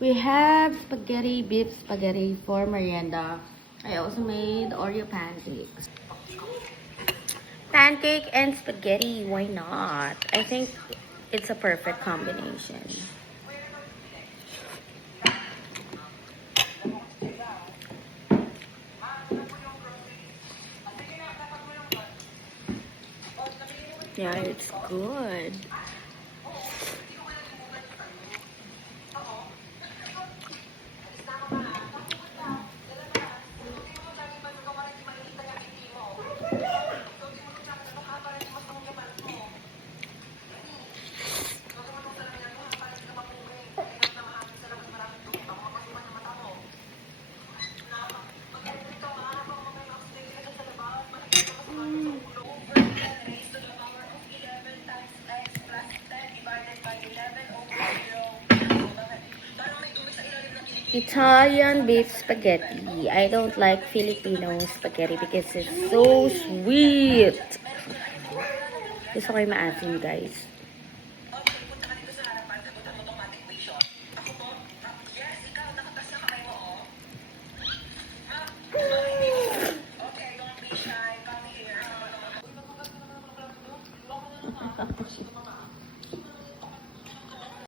We have spaghetti, beef spaghetti for merienda. I also made Oreo pancakes. Pancake and spaghetti, why not? I think it's a perfect combination. Yeah, it's good. Italian beef spaghetti. I don't like Filipino spaghetti because it's so sweet. Gusto ko yung maasim, guys.